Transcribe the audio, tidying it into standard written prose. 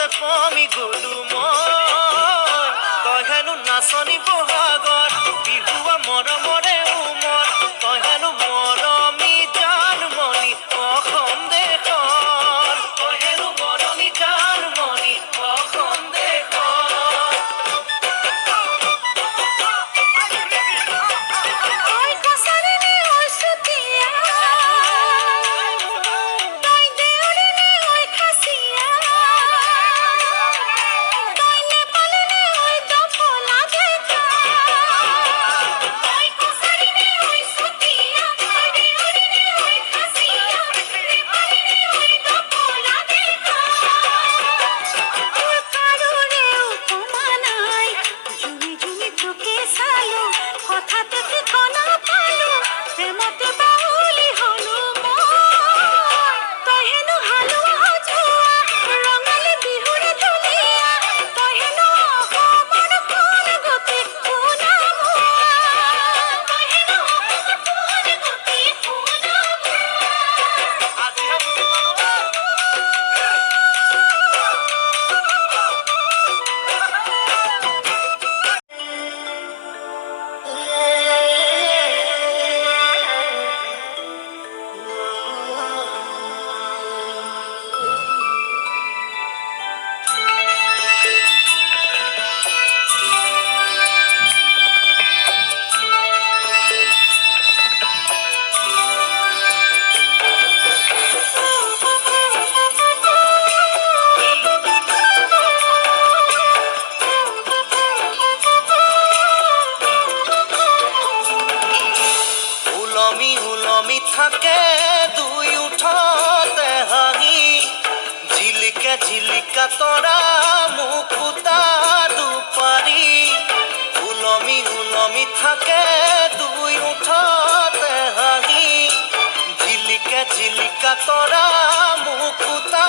মাজতে পমি গলো মই তই হেনো নাচনি বহাগত বিহুৱা মৰমৰে উমৰ তই হেনো মৰমী জানমণি অসম দেশৰ তই হেনো মৰমী জানমণি অসম দেশৰ উলমি থাকে দুই উঠতে হাঁহি জিলিকে জিলিকা তৰা মুকুতা দুপাৰি উলমি থাকে দুই উঠতে হাঁহি জিলিকে জিলিকা তৰা মুকুতা